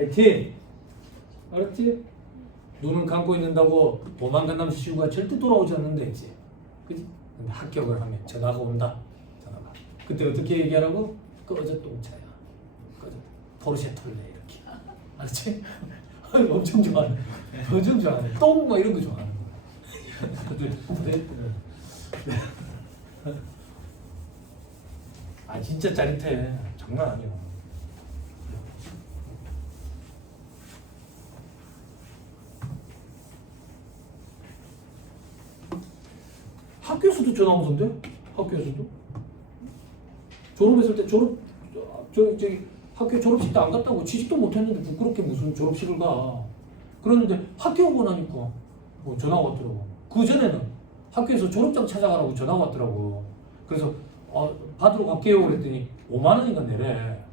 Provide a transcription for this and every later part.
화이팅! 알았지? 눈을 감고 있는다고 도망간다면서 시구가 절대 돌아오지 않는다 했지. 그치? 근데 합격을 하면 전화가 온다. 전화가. 그때 어떻게 얘기하라고? 꺼져 똥차야. 꺼져. 포르쉐 털래 이렇게. 알았지? 엄청 좋아하네. 엄청 좋아하네. 똥 뭐 이런 거 좋아하는 거야. 아 진짜 짜릿해. 장난 아니야. 학교에서도 전화 오던데? 학교에서도? 졸업했을 때 저기 학교 졸업식 때 안 갔다고 취직도 못했는데 부끄럽게 무슨 졸업식을 가. 그랬는데 학교 오고 나니까 뭐 전화가 왔더라고. 그 전에는 학교에서 졸업장 찾아가라고 전화가 왔더라고. 그래서 받으러 갈게요 그랬더니 5만 원인가 내래.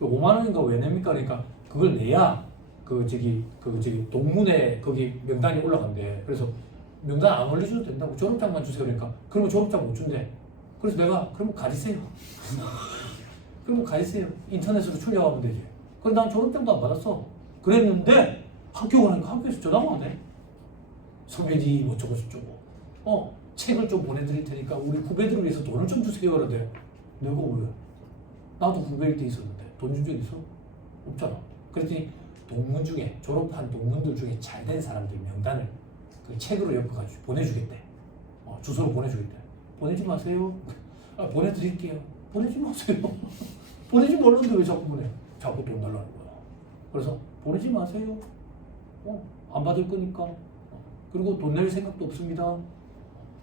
5만 원인가 왜 냅니까? 그러니까 그걸 내야 그 저기 동문회 거기 명단이 올라간대. 그래서 명단 안 올려줘도 된다고. 졸업장만 주세요. 그러니까 그러면 졸업장 못 준대. 그래서 내가 그러면 가지세요. 그러면 가지세요. 인터넷으로 출력하면 되지. 그래서 난 졸업장도 안 받았어. 그랬는데 학교 가니까 학교에서 전화가 오네. 선배님 어쩌고 저쩌고 책을 좀 보내드릴 테니까 우리 후배들을 위해서 돈을 좀 주세요. 그러대. 내가 왜? 나도 후배일 때 있었는데 돈 준 적 있어? 없잖아. 그랬더니 동문 중에 졸업한 동문들 중에 잘된 사람들 명단을 그 책으로 엮어가지고 보내주겠대. 주소로 보내주겠대. 보내지 마세요. 보내드릴게요. 보내지 마세요. 보내지 말라는데 왜 자꾸 보내? 자꾸 돈 달라는 거야. 그래서 보내지 마세요. 안 받을 거니까. 그리고 돈 낼 생각도 없습니다.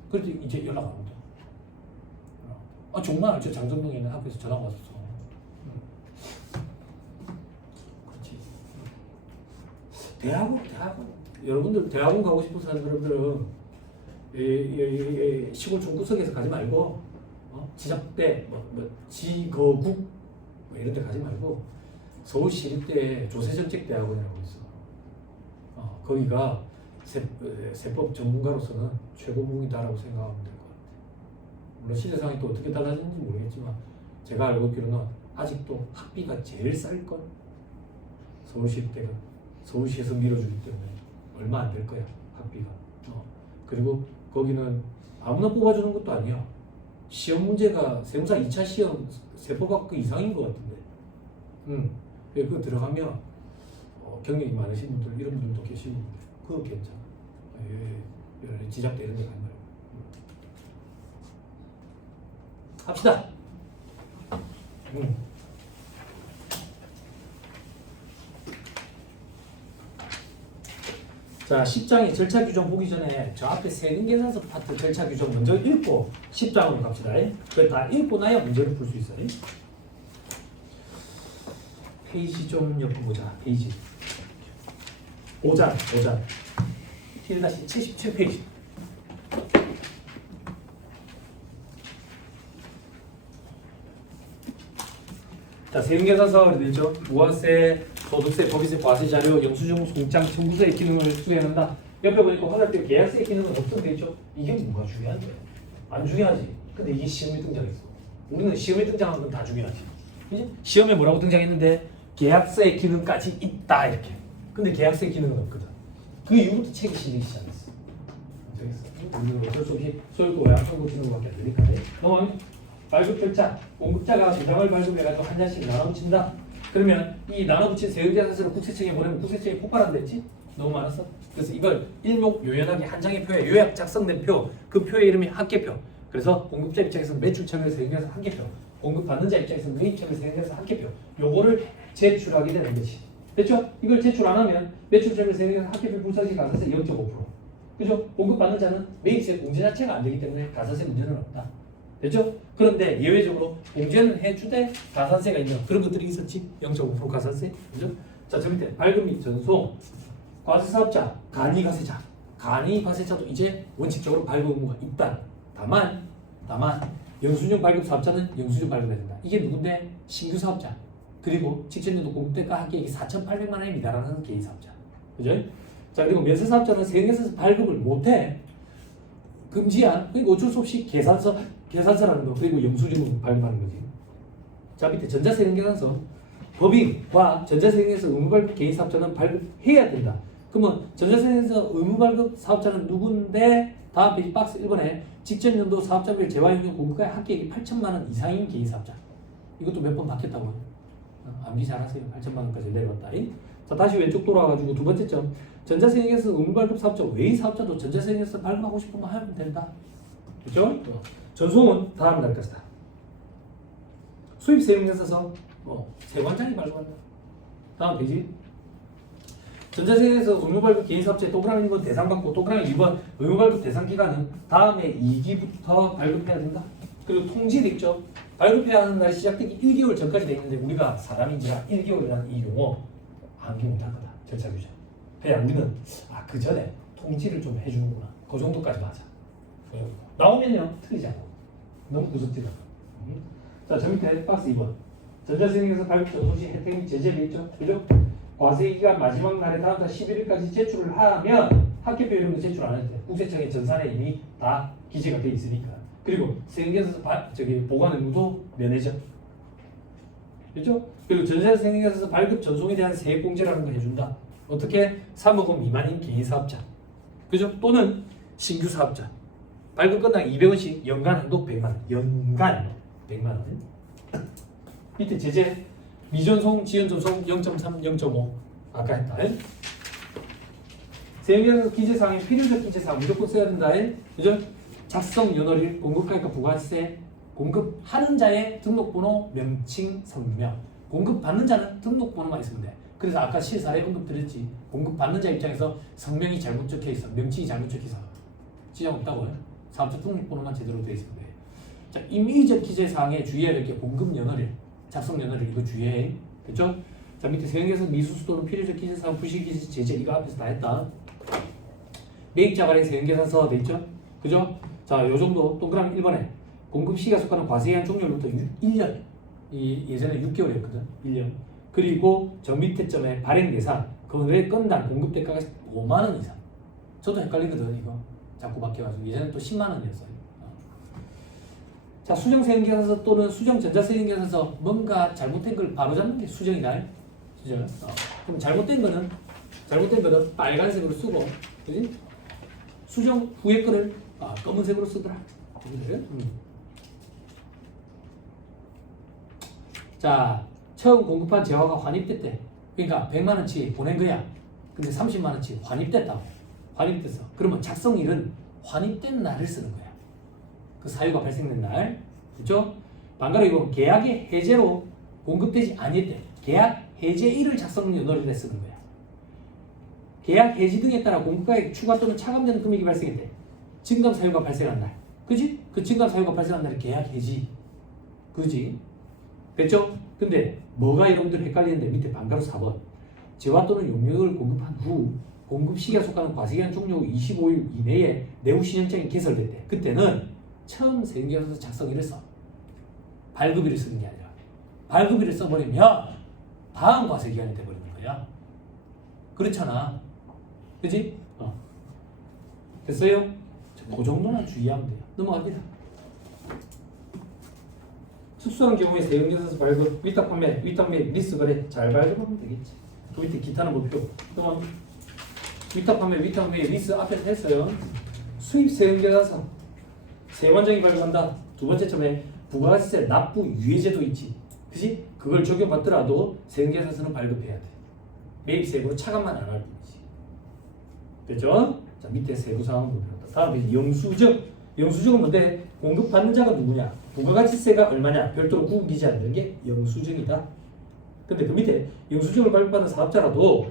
그랬더니 이제 연락 안 온다. 정말 저 장정동에 있는 학교에서 전화가 왔었어. 그렇지. 대학원. 여러분들 대학원 가고 싶은 사람들은 시골 중구석에서 가지 말고 지작대, 지거국 이런 데 가지 말고 서울시립대 조세정책대학원이라고 있어. 거기가 세법 전문가로서는 최고봉이다라고 생각하면 될 것 같아요. 물론 시대 상황이 또 어떻게 달라지는지 모르겠지만 제가 알고 있기로는 아직도 학비가 제일 쌀 건 서울시립대가 서울시에서 밀어주기 때문에 얼마 안 될 거야 학비가. 그리고 거기는 아무나 뽑아주는 것도 아니야. 시험 문제가 세무사 2차 시험 세법학과 이상인 것 같은데. 그거 들어가면 경력이 많으신 분들 이런 분들도 계시고 그거 괜찮아. 지작대 이런 데 가지 말고. 합시다. 자, 10장의 절차 규정 보기 전에 저 앞에 세금계산서 파트 절차 규정 먼저 읽고 10장으로 갑시다. 그걸 다 읽고 나야 문제를 풀 수 있어요. 페이지 좀 엿보자. 페이지 5장 T-다시 77페이지. 자, 세금계산서 되죠. 부가세, 소득세, 법인세, 과세 자료, 영수증, 공장, 청구서의 기능을 수행한다. 옆에 보니까 화살표 계약서의 기능은 없던데 있죠. 이게 뭐가 중요한데? 안 중요하지. 근데 이게 시험에 등장했어. 우리는 시험에 등장한 건 다 중요하지. 그지? 시험에 뭐라고 등장했는데 계약서의 기능까지 있다 이렇게. 근데 계약서의 기능은 없거든. 그 이후부터 책이 실리기 시작했어. 우리는 어쩔 수 없이 소유권 외양성고 기능밖에 안 되니까. 넘어가면 발급 절차. 공급자가 부담을 발급해가지고 한 장씩 나눠붙인다. 그러면 이 나눠붙인 세금계산서를 국세청에 보내면 국세청이 폭발한다 했지? 너무 많았어? 그래서 이걸 일목 요연하게 한 장의 표에 요약 작성된 표, 그 표의 이름이 합계표. 그래서 공급자 입장에서는 매출처리에서 세금계산서 한계표, 공급받는 자 입장에서는 매입처리에서 세금계산서 한계표. 요거를 제출하게 되는 거지. 됐죠? 이걸 제출 안 하면 매출처리에서 세금계산서 한계표 불상시 가산세 0.5%. 그죠? 공급받는 자는 매입세 공제 자체가 안 되기 때문에 가산세 문제는 없다. 됐죠? 그런데 예외적으로 공제는 해주되 가산세가 있는 그런 것들이 있었지. 0.5% 가산세. 그죠? 자, 저 밑에 발급 및 전송, 과세사업자, 간이과세자. 간이과세자도 이제 원칙적으로 발급 의무가 있다. 다만 영수증 발급 사업자는 영수증 발급해야 된다. 이게 누군데? 신규 사업자. 그리고 직전년도 공급대가 합계액이 4,800만 원에 미달하는 개인 사업자. 그죠? 자, 그리고 면세 사업자는 세금에서 발급을 못해. 금지야. 그러니까 어쩔 수 없이 계산서라는 거, 그리고 영수증을 발급하는 거지. 자, 밑에 전자세금계산서 법인과 전자생에서 의무발급 개인사업자는 발급해야 된다. 그러면 전자생에서 의무발급 사업자는 누군데 다음 페이지 박스 1번에 직전 연도 사업자별 재화용료 공급가의 합계액이 8천만 원 이상인 개인사업자. 이것도 몇 번 바뀌었다고요. 암기 잘하세요. 8천만 원까지 내려왔다. 자, 다시 왼쪽 돌아와가지고 두 번째 점. 전자생에서 의무발급 사업자 외의 사업자도 전자생에서 발급하고 싶으면 하면 된다. 그렇죠? 전송은 다음 날 것이다. 수입세액에 있어서 세관장이 발급한다. 다음 페이지. 전자생에서 의무발급 개인사업자의 동그라미 1번 대상 받고 동그라미 2번 의무발급 대상 기간은 다음에 2기부터 발급해야 된다. 그리고 통지도 있죠. 발급해야 하는 날 시작되기 1개월 전까지 돼 있는데 우리가 사람인지라 1개월이라는 이 용어 암기 못할 거다. 절차 규정. 그냥 우리는 그 전에 통지를 좀 해주는구나. 그 정도까지 맞아. 나오면요 틀리지 않고 너무 무섭지가. 자, 저 밑에 박스 2번. 전자생에서 발급 전송 시 혜택 및 제재돼 있죠. 그죠? 과세기간 마지막 날에 다음 달 11일까지 제출을 하면 학교표 이런 거 제출 안 해도 돼. 국세청의 전산에 이미 다 기재가 돼 있으니까. 그리고 생계에서 보관 의무도 면해죠. 그렇죠? 그리고 전자생에서 발급 전송에 대한 세액 공제라는 걸 해준다. 어떻게? 3억 원 미만인 개인 사업자. 그죠? 또는 신규 사업자. 발급 건당 200원씩 연간 한도 100만 원. 연간 100만 원. 밑에 제재 미전송, 지연전송 0.3, 0.5 아까 했다. 세액에서 기재사항에 필요적 기재사항 무조건 써야 된다. 그죠? 작성 연월일, 공급가액과 부가세, 공급하는 자의 등록번호, 명칭, 성명. 공급받는 자는 등록번호만 있으면 돼. 그래서 아까 실사례 언급드렸지. 공급받는 자 입장에서 성명이 잘못 적혀있어. 명칭이 잘못 적혀있어. 지장 없다고요. 사업자 등록번호만 제대로 되어 있으면 돼. 자, 임의적 기재사항에 주의해야 될 게 공급 연월일, 작성 연월일 이거 주의해. 그렇죠? 자, 밑에 세액에서 미수수 또는 필요적 기재사항, 부실기재 제재 이거 앞에서 다 했다. 매입자 발행 세액계산서 돼 있죠? 그죠? 자, 요 정도 동그라미 1번에 공급 시기가 속하는 과세기한 종료로부터 1년. 예전에 6개월이었거든. 1년. 그리고 저 밑에 점에 발행 대상, 그거의 건당 공급 대가가 5만 원 이상. 저도 헷갈리거든 이거. 자꾸 바뀌어가지고 예전에 또 10만 원이었어요. 자, 수정 세액계산서 또는 수정 전자세액계산서 뭔가 잘못된 걸 바로잡는 게 수정이다. 그죠? 그럼 잘못된 거는 빨간색으로 쓰고, 그지? 수정 후에 거를 검은색으로 쓰더라. 자, 처음 공급한 재화가 환입됐대. 그러니까 100만 원치 보낸 거야. 근데 30만 원치 환입됐다고. 환입됐어. 그러면 작성일은 환입된 날을 쓰는 거야. 그 사유가 발생된 날. 그렇죠? 반가로 이거 계약의 해제로 공급되지 아니했대. 계약 해제일을 작성 연월일에 쓰는 거야. 계약 해지 등에 따라 공급가액 추가 또는 차감되는 금액이 발생했대. 증감 사유가 발생한 날. 그지? 그 증감 사유가 발생한 날이 계약 해지. 그지? 됐죠? 근데 뭐가 여러분들 헷갈리는데 밑에 반가로 4번. 재화 또는 용역을 공급한 후 공급 시기에 속하는 과세기간 종료 후 25일 이내에 내부 신청장이 개설됐대. 그때는 처음 세금계산서 작성일을 써. 발급일을 쓰는 게 아니라 발급일을 써버리면 다음 과세기간이 돼버리는 거야. 그렇잖아. 그지? 됐어요? 그 정도는 주의하면 돼요. 넘어갑니다. 특수한 경우에 세금계산서 발급, 위탁 판매, 위탁 매입, 리스 거래 잘 발급하면 되겠지. 그 밑에 기타는 목표. 그럼 위탁 판매, 위탁 매입, 리스 앞에서 했어요. 수입 세금계산서 세관장이 발급한다. 두 번째 점에 부가세 납부 유예제도 있지. 그지? 그걸 적용받더라도 세금계산서는 발급해야 돼. 매입세액으로 차감만 안 할 뿐이지. 됐죠? 자, 밑에 세부사항 보겠습니다. 다음에 영수증. 영수증은 뭔데? 공급받는 자가 누구냐? 부가가치세가 얼마냐? 별도로 구분기지 않는 게 영수증이다. 근데 그 밑에 영수증을 발급받은 사업자라도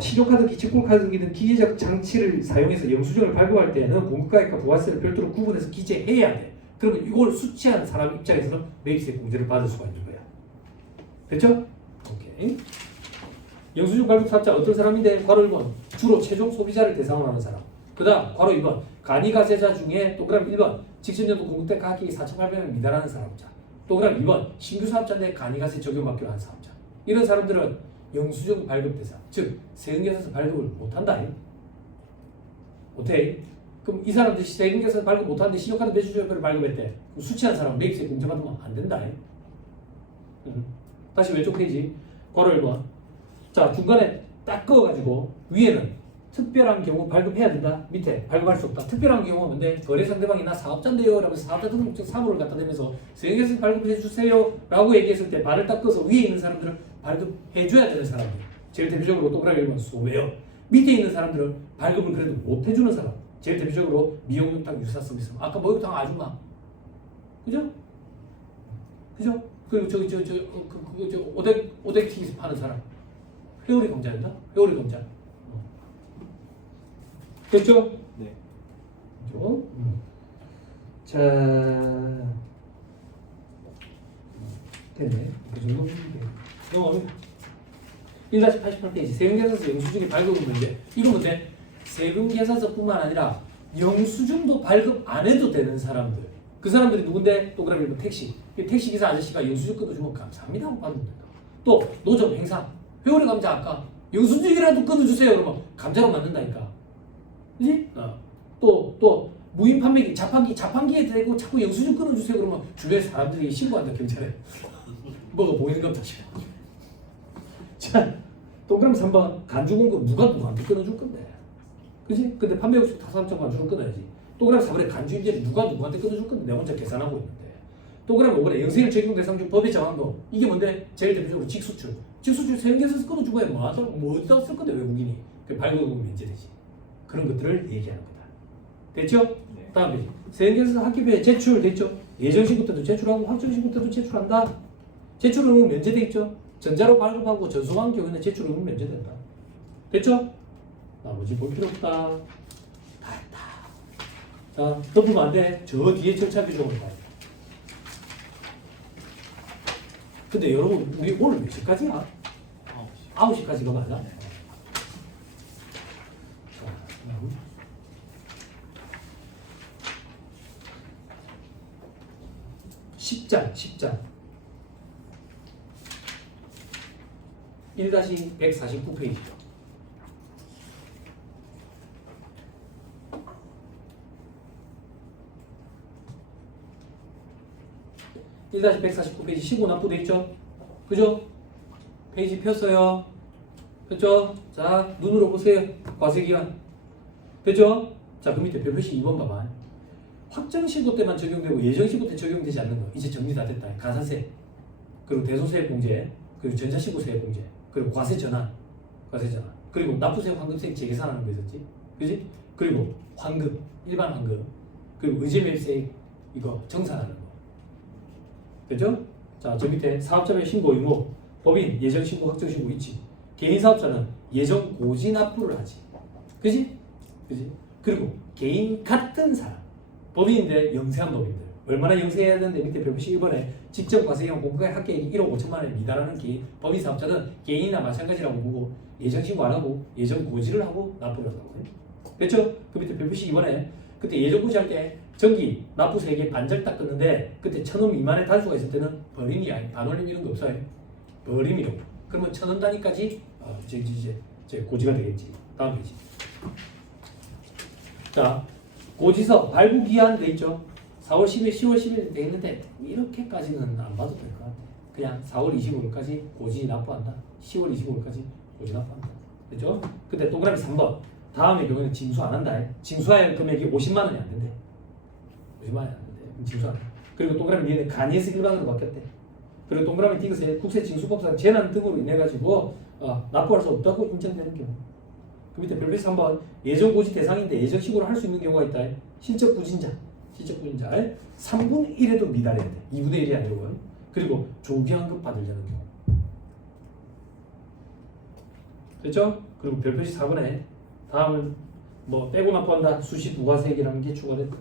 신용카드, 기축권카드 등 기계적 장치를 사용해서 영수증을 발급할 때는 공급가액과 부가세를 별도로 구분해서 기재해야 돼. 그러면 이걸 수취한 사람 입장에서는 매입세 공제를 받을 수가 있는 거야. 됐죠? 오케이. 영수증 발급 사업자 어떤 사람인데? 괄호 1번 주로 최종 소비자를 대상으로 하는 사람. 그 다음 괄호 2번 간이가세자 중에 동그라미 1번 직전년도 공급대 가격이 4,800원 미달하는 사업자. 동그라미 2번 신규 사업자인데 간이가세 적용받기로 한 사업자. 이런 사람들은 영수증 발급 대상, 즉 세금계산서 발급을 못한다. 못해. 그럼 이 사람들이 세금계산서 발급 못하는데 신용카드 매수조건을 발급했대. 수취한 사람은 매입세 공제받으면 안 된다. 다시 왼쪽 페이지. 괄호 1번. 자, 중간에 딱 그어가지고 위에는 특별한 경우 발급해야 된다. 밑에 발급할 수 없다. 특별한 경우는 뭔데? 거래 상대방이 나 사업자인데요 라면서 사업자 등록증 사무를 갖다 대면서 세경계에서 발급해 주세요 라고 얘기했을 때 발을 딱 꺼서 위에 있는 사람들은 발급해 줘야 되는 사람들. 제일 대표적으로 동그라미 1번 소매요. 밑에 있는 사람들은 발급을 그래도 못 해주는 사람. 제일 대표적으로 미용육탕 유사 서비스. 아까 목욕탕 아줌마. 그죠? 그죠? 그리고 저기 오뎅 튀기서 파는 사람. 회오리 감자였나? 회오리 감자. 됐죠? 네. 그죠? 자, 됐네. 그 정도 넘어갑니다. 1-88페이지 세금계산서 영수증의 발급 문제. 이거 뭔데? 세금계산서뿐만 아니라 영수증도 발급 안 해도 되는 사람들. 그 사람들이 누군데? 동그라미 1번 택시. 택시기사 아저씨가 영수증 끊어주면 감사합니다 하고 받으면 된다. 또 노점 행사. 회오리 감자 아까 영수증이라도 끊어주세요. 그러면 감자로 만든다니까. 그지? 또 무인 판매기 자판기에 대고 자꾸 영수증 끊어주세요. 그러면 주변 사람들이 신고한다 경찰에. 뭐가 보이는 것 같아. 자, 동그라미 3번 간주공급 누가 누구한테 끊어줄 건데. 그지? 근데 판매업소 타산점 간주를 끊어야지. 동그라미 4번에 간주임대를 누가 누구한테 끊어줄 건데 내가 혼자 계산하고 있는데. 동그라미 5번에 영세일 적용 대상 중 법에 정한 거. 이게 뭔데? 제일 대표적으로 직수출. 직수출 세금계산서 끊어주고 해. 뭐다 쓸 건데 외국인이. 그 발급은 면제되지. 그런 것들을 얘기하는 거다. 됐죠? 네. 다음 페이지. 세금계산서 학기부에 제출 됐죠? 예정신고 때도 제출하고 확정신고 때도 제출한다. 제출 의무 면제돼 있죠? 전자로 발급하고 전송한 경우에는 제출 의무 면제된다. 됐죠? 나머지 볼 필요 없다. 다 했다. 자, 덮으면 안 돼. 저 뒤에 절차 규정으로 가야 돼. 근데 여러분, 우리 오늘 몇 시까지야? 9시까지가 맞아? 네. 자, 그다음. 10장 1-149페이지죠. (1-149페이지) 시고 납부돼 있죠? 그죠? 페이지 폈어요. 됐죠? 자, 눈으로 보세요. 과세기간. 됐죠? 자, 그 밑에 별표시 2번 봐봐. 확정신고 때만 적용되고 예정신고 때 적용되지 않는 거. 이제 정리 다 됐다. 가산세, 그리고 대소세 공제, 그리고 전자신고세 공제, 그리고 과세 전환, 그리고 납부세, 환급세 재계산하는 거 있었지, 그지? 그리고 환급, 일반 환급, 그리고 의제매입세 이거 정산하는 거, 됐죠? 자, 저 밑에 사업자별 신고 의무, 법인 예정신고, 확정신고 있지. 개인 사업자는 예정 고지 납부를 하지, 그지? 그리고 개인 같은 사람, 법인인데 영세한 법인들. 얼마나 영세해야 되는데 밑에 별표시 1번에 직접 과세형 공과의 합계액이 1억 5천만 원에 미달하는 개인, 법인 사업자는 개인이나 마찬가지라고 보고 예정신고 안 하고 예정 고지를 하고 납부를 한다고. 됐죠? 그 밑에 별표시 2번에 그때 예정 고지할 때 전기 납부세액에 반절 딱 끊는데 그때 1,000원 미만의 단수가 있을 때는 벌임이 아니 반월림 이런 거 없어요. 벌임이라고. 그러면 1,000원 단위까지 이제 고지가 되겠지. 다음 페이지. 자, 고지서 발부 기한 돼 있죠. 4월 10일, 10월 10일 돼 있는데 이렇게까지는 안 봐도 될 것 같아. 그냥 4월 25일까지 고지 납부한다. 10월 25일까지 고지 납부한다. 됐죠? 근데 동그라미 3번. 다음의 경우에는 징수 안 한다. 징수할 금액이 50만 원이 안 된대. 50만 원이 안 된대. 그럼 징수 안 해. 그리고 동그라미 뒤에는 간이에서 일반으로 바뀌었대. 그리고 동그라미 디귿에 국세징수법상 재난 등으로 인해 가지고 납부할 수 없다고 인정되는 경우. 그 밑에 별표시 3번 예정 고지 대상인데 예정 신고를 할 수 있는 경우가 있다. 실적 부진자 3분의 1에도 미달해야 돼. 2분의 1이 아니고. 그리고 조기환급 받으려는 경우. 됐죠? 그리고 별표시 4번에 다음은 뭐 빼고 납부한다. 수시 부가세액이라는 게 추가됐다.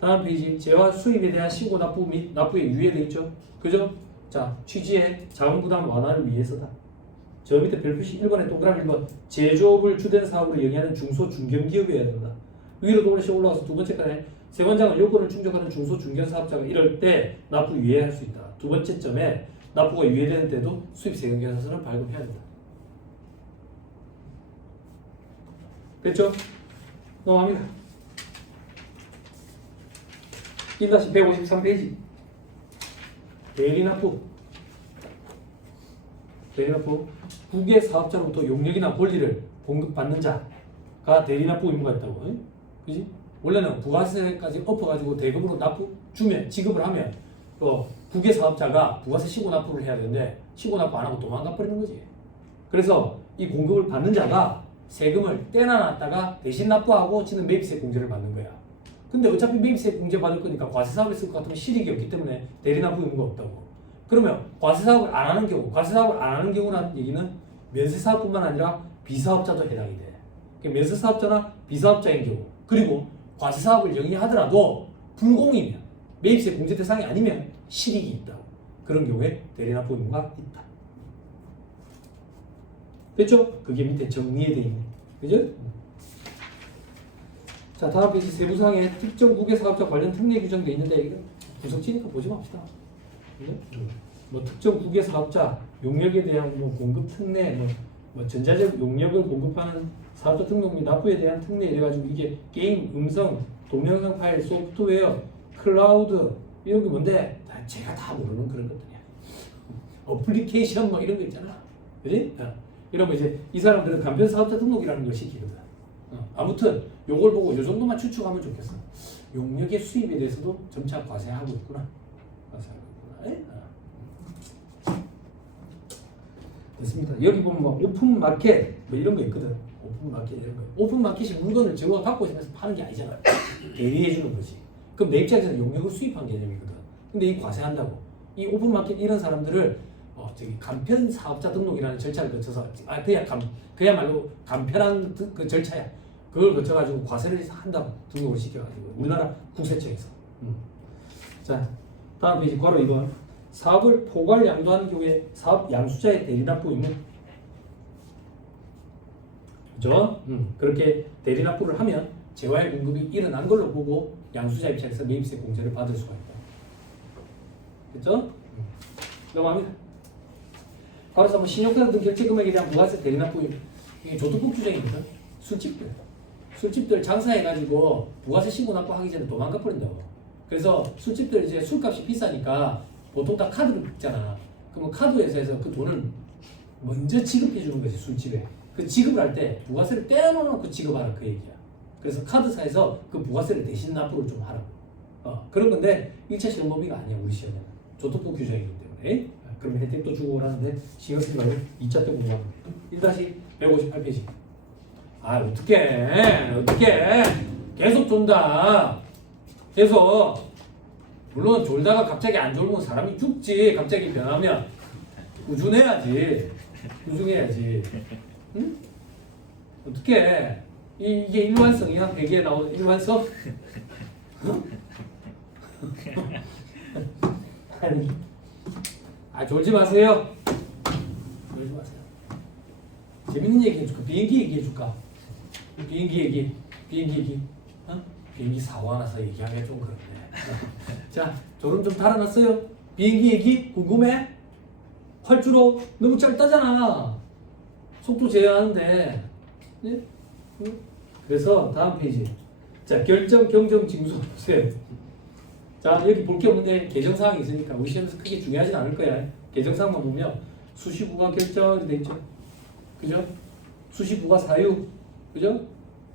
다음 페이지 재화 수입에 대한 신고 납부 및 납부에 유예돼 있죠. 그죠? 자, 취지의 자본부담 완화를 위해서다. 저 밑에 별표시 1번에 동그라미 1번 제조업을 주된 사업으로 영위하는 중소 중견기업이어야 된다. 위로 동그라미 올라가서 두 번째 칸에 세관장은 요건을 충족하는 중소 중견사업자가 이럴 때 납부 유예할 수 있다. 두 번째 점에 납부가 유예되는 때도 수입세금계산서는 발급해야 된다. 됐죠? 넘어갑니다. 1-153페이지 대리납부. 대리납부. 국외 사업자로부터 용역이나 권리를 공급받는 자가 대리납부 의무가 있다고. 응? 그지? 원래는 부가세까지 엎어가지고 대금으로 주면 지급을 하면 국외 사업자가 부가세 신고 납부를 해야 되는데 신고 납부 안 하고 도망가 버리는 거지. 그래서 이 공급을 받는 자가 세금을 떼어놨다가 대신 납부하고 지는 매입세 공제를 받는 거야. 근데 어차피 매입세 공제 받을 거니까 과세 사업을 쓸 것 같으면 실익이 없기 때문에 대리납부 의무가 없다고. 그러면 과세 사업을 안 하는 경우, 과세 사업을 안 하는 경우라는 얘기는 면세 사업뿐만 아니라 비사업자도 해당이 돼. 그러니까 면세 사업자나 비사업자인 경우, 그리고 과세 사업을 영위하더라도 불공이면 매입세 공제 대상이 아니면 실익이 있다고. 그런 경우에 대리납부 의무가 있다. 됐죠? 그게 밑에 정리에 돼 있네. 그죠? 자, 다음 페이지 세부사항에 특정 국외 사업자 관련 특례 규정도 있는데 이거 구석지니까 보지 맙시다. 그죠? 뭐 특정 국외 사업자 용역에 대한 뭐 공급 특례, 뭐 전자적 용역을 공급하는 사업자 등록 및 납부에 대한 특례 이래가지고 이게 게임, 음성, 동영상 파일, 소프트웨어, 클라우드 이런 게 뭔데 제가 다 모르는 그런 것들이야. 어플리케이션 뭐 이런 거 있잖아. 그지? 이런 거 이제 이 사람들은 간편 사업자 등록이라는 걸 시키거든. 아무튼 요걸 보고 요 정도만 추측하면 좋겠어. 용역의 수입에 대해서도 점차 과세하고 있구나. 과세하고 있구나. 됐습니다. 여기 보면 뭐 오픈 마켓 뭐 이런 거 있거든. 오픈 마켓 이런 거. 오픈 마켓이 물건을 정부가 갖고 있으면서 파는 게 아니잖아. 대리해 주는 거지. 그럼 내 입장에서는 용역을 수입한 개념이거든. 근데 이 과세한다고. 이 오픈 마켓 이런 사람들을 간편 사업자 등록이라는 절차를 거쳐서 그야말로 간편한 그 절차야. 그걸 거쳐가지고 과세를 한다고 등록을 시켜가지고 우리나라 국세청에서. 자, 다음 페이지 괄호 2번. 사업을 포괄 양도하는 경우에 사업 양수자의 대리납부 의무. 그죠? 그렇게 대리납부를 하면 재화의 공급이 일어난 걸로 보고 양수자 입장에서 매입세 공제를 받을 수가 있다. 그죠? 넘어갑니다. 바로 3번 신용카드 등 결제 금액에 대한 부가세 대리납부 의무. 이게 조특법 규정입니다. 술집들 장사해가지고 부가세 신고 납부하기 전에 도망가 버린다고. 그래서 술집들 이제 술값이 비싸니까 보통 다 카드로 빚잖아. 그러면 카드 회사에서 그 돈을 먼저 지급해 주는 거지 술집에. 그 지급을 할 때 부가세를 떼어놓고 지급하라 그 얘기야. 그래서 카드사에서 그 부가세를 대신 납부를 좀 하라고. 그런 건데 1차 시험 범위가 아니야 우리 시험에는. 조특법 규정이기 때문에. 그럼 혜택도 주고 오라는데 신경 쓰지 말고 2차 때 공부하고 1-158페이지. 아 어떡해 계속 존다. 계속. 물론 졸다가 갑자기 안 졸면 사람이 죽지. 갑자기 변하면 꾸준해야지. 응? 어떡해. 이게 일관성이야? 회계에 나오는 일관성? 아니, 졸지 마세요. 재밌는 얘기 해줄까? 비행기 얘기 해줄까? 비행기 얘기. 비행기 사고 나서 얘기하기가 좀 그렇네. 자, 졸음 좀 달아났어요? 비행기 얘기 궁금해? 활주로 너무 짧다잖아. 속도 제어하는데. 네? 그래서 다음 페이지. 자, 결정, 경정, 징수 보세요. 자, 여기 볼 게 없는데 개정사항이 있으니까 우리 시험에서 크게 중요하진 않을 거야. 개정사항만 보면 수시부가 결정이 돼 있죠. 그죠? 수시부가 사유. 그죠?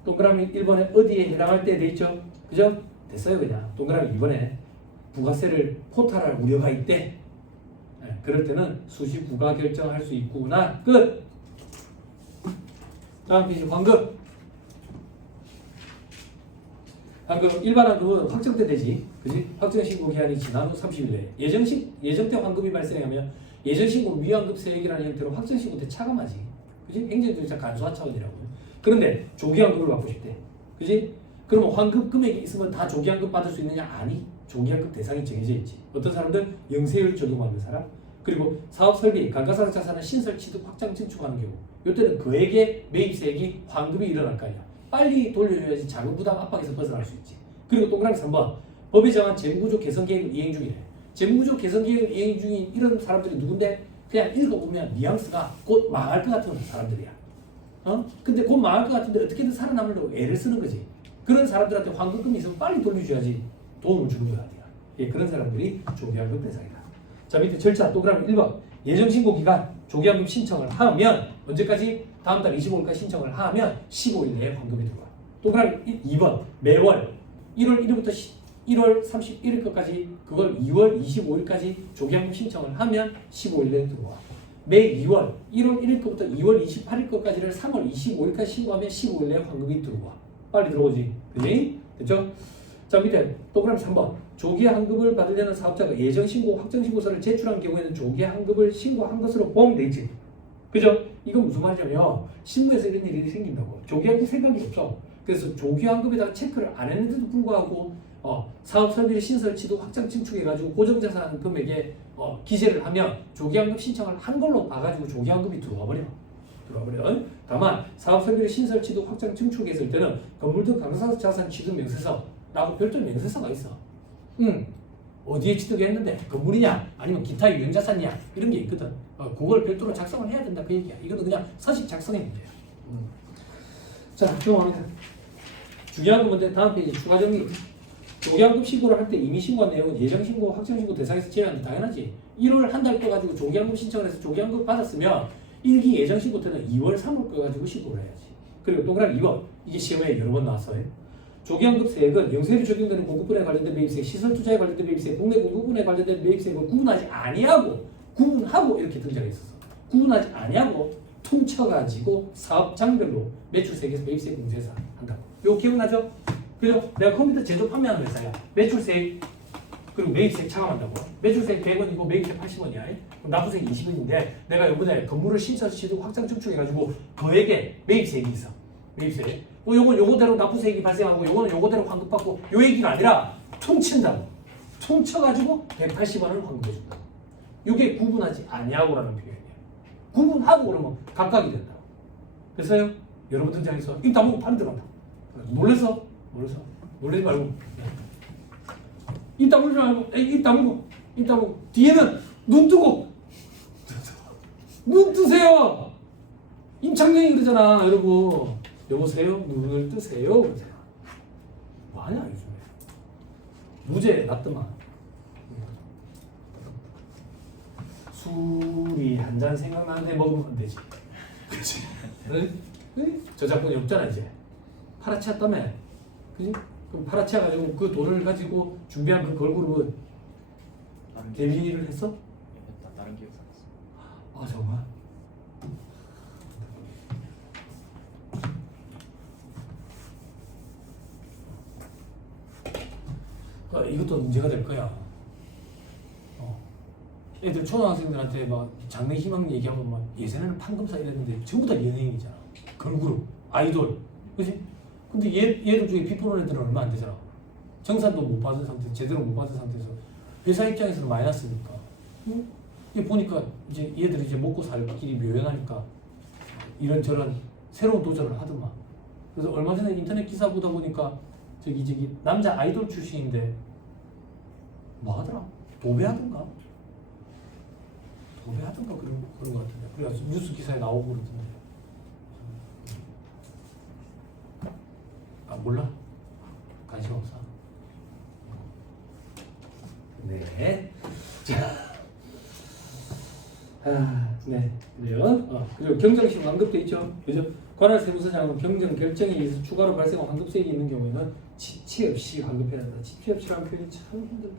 동그라미 1번에 어디에 해당할 때 돼 있죠. 그죠? 됐어요 그냥. 동그라미 2번에 부가세를 포탈할 우려가 있대. 네, 그럴 때는 수시부가 결정할 수 있구나. 끝. 다음 페이지 환급. 환급 일반 환급은 확정 때 되지. 그지? 확정 신고 기한이 지난 후 30일 내에 예정 때 환급이 발생하면 예정 신고 미환급 세액이라는 형태로 확정 신고 때 차감하지. 그지? 행정절차 간소화 차원이라고. 그런데 조기 환급을 받고 싶대. 그지? 그러면 환급 금액이 있으면 다 조기 환급 받을 수 있느냐? 아니. 조기 환급 대상이 정해져 있지. 어떤 사람들 영세율 적용받는 사람, 그리고 사업 설비, 감가상각 자산을 신설 취득 확장 증축하는 경우, 이때는 그에게 매입세액이 환급이 일어날 거 아니야. 빨리 돌려줘야지 자금 부담 압박에서 벗어날 수 있지. 그리고 동그라미 3번 법에 정한 재무구조 개선 계획을 이행 중이래. 재무구조 개선 계획을 이행 중인 이런 사람들이 누군데? 그냥 읽어보면 뉘앙스가 곧 망할 것 같은 사람들이야. 근데 곧 망할 것 같은데 어떻게든 살아남으려고 애를 쓰는 거지. 그런 사람들한테 환급금이 있으면 빨리 돌려줘야지 도움을 주는 거야. 예, 그런 사람들이 조기환급 대상이다. 자, 밑에 절차 동그라미 1번 예정신고 기간 조기환급 신청을 하면 언제까지? 다음 달 25일까지 신청을 하면 15일 내에 환급이 들어와. 동그라미 2번 매월 1월 1일부터 1월 31일까지 그걸 2월 25일까지 조기환급 신청을 하면 15일 내에 들어와. 매 2월 1월 1일 거부터 2월 28일 거까지를 3월 25일까지 신고하면 15일 내에 환급이 들어와. 빨리 들어오지. 그지? 됐죠? 자 밑에 동그라미 3번 조기 환급을 받으려는 사업자가 예정신고 확정신고서를 제출한 경우에는 조기 환급을 신고한 것으로 보험돼 있지. 그죠? 이건 무슨 말이냐면 신고에서 이런 일이 생긴다고. 조기 환급 생각이 없어. 그래서 조기 환급에다가 체크를 안 했는데도 불구하고 사업 설비 신설치도 확장 증축해가지고 고정자산 금액에 기재를 하면 조기 환급 신청을 한 걸로 봐가지고 조기 환급이 들어와 버려. 다만 사업 설비 신설치도 확장 증축했을 때는 건물 등 강사자산 취득 명세서라고 별도 명세서가 있어. 어디에 취득했는데 건물이냐 아니면 기타 유형자산이냐 이런 게 있거든. 그걸 별도로 작성을 해야 된다 그 얘기야. 이거는 그냥 서식 작성의 문제야. 자, 조용합니다. 중요한 건 뭔데? 다음 페이지 추가 정리. 조기환급 신고를 할 때 이미 신고한 내용은 예정신고, 확정신고 대상에서 제외하는데 당연하지. 1월 한 달 거 가지고 조기환급 신청을 해서 조기환급 받았으면 1기 예정신고 때는 2월 3월 거 가지고 신고를 해야지. 그리고 동그라미 2번. 이게 시험에 여러 번 나왔어요. 조기환급 세액은 영세율이 적용되는 공급분에 관련된 매입세액, 시설투자에 관련된 매입세액, 국내 공급분에 관련된 매입세액을 구분하지 아니하고 구분하고 이렇게 등장해 있었어. 구분하지 아니하고 퉁쳐가지고 사업장별로 매출세액에서 매입세액 공제사 한다고. 이거 기억나죠? 그죠? 내가 컴퓨터 제조 판매하는 회사야. 매출세액 그리고 매입세액 차감한다고. 매출세액 100원이고 매입세액 80원이야. 그럼 납부세액 20원인데 내가 요번에 건물을 신설 취득 확장 증축해가지고 거액의 매입세액이 있어. 매입세액. 요건 요거대로 납부세액이 발생하고 요거는 요거대로 환급받고 요 얘기가 아니라 퉁친다고. 퉁쳐가지고 180원을 환급해준다. 이게 구분하지 아니하고라는 표현이에요. 구분하고 그러면 각각이 된다. 그래서요 여러분 등장해서 입 다물고 파는 들어간다. 놀래서? 놀래지 말고 입 다물지 말고 입 다물고 뒤에는 눈 뜨고 눈 뜨세요. 임창정이 그러잖아. 여러분 여보세요? 눈을 뜨세요. 그러잖아. 뭐하냐 요즘에. 무죄 났더만. 술이 한 잔 생각나는데 먹으면 안 되지. 그렇지. 저작권이 없잖아 이제. 팔아치웠다며. 그지? 그럼 팔아치워가지고 그 돈을 가지고 준비한 그 걸그룹은 데뷔를 했어? 다른 기획사 했어. 아 정말? 이것도 문제가 될 거야. 애들 초등학생들한테 막 장래 희망 얘기하면 막 예전에는 판검사 이랬는데 전부 다 연예인이잖아. 걸그룹, 아이돌, 그렇지? 근데 얘들 중에 비프로는 애들은 얼마 안 되잖아. 정산도 못 받은 상태, 제대로 못 받은 상태에서 회사 입장에서는 마이너스니까. 응? 얘 보니까 이제 얘들이 이제 먹고 살 길이 묘연하니까 이런저런 새로운 도전을 하더만. 그래서 얼마 전에 인터넷 기사 보다 보니까 저기 남자 아이돌 출신인데 뭐 하더라? 도배하던가 그런 것 같은데. 그래서 뉴스 기사에 나오고 그러던데. 아 몰라? 관심 없어. 네. 자, 네. 그래요. 그리고 경정시효 환급돼 있죠. 그죠? 관할 세무서장은 경정 결정에 의해서 추가로 발생한 환급세액이 있는 경우에는 지체 없이 환급해야 한다. 지체 없이라는 표현이 참 힘들다.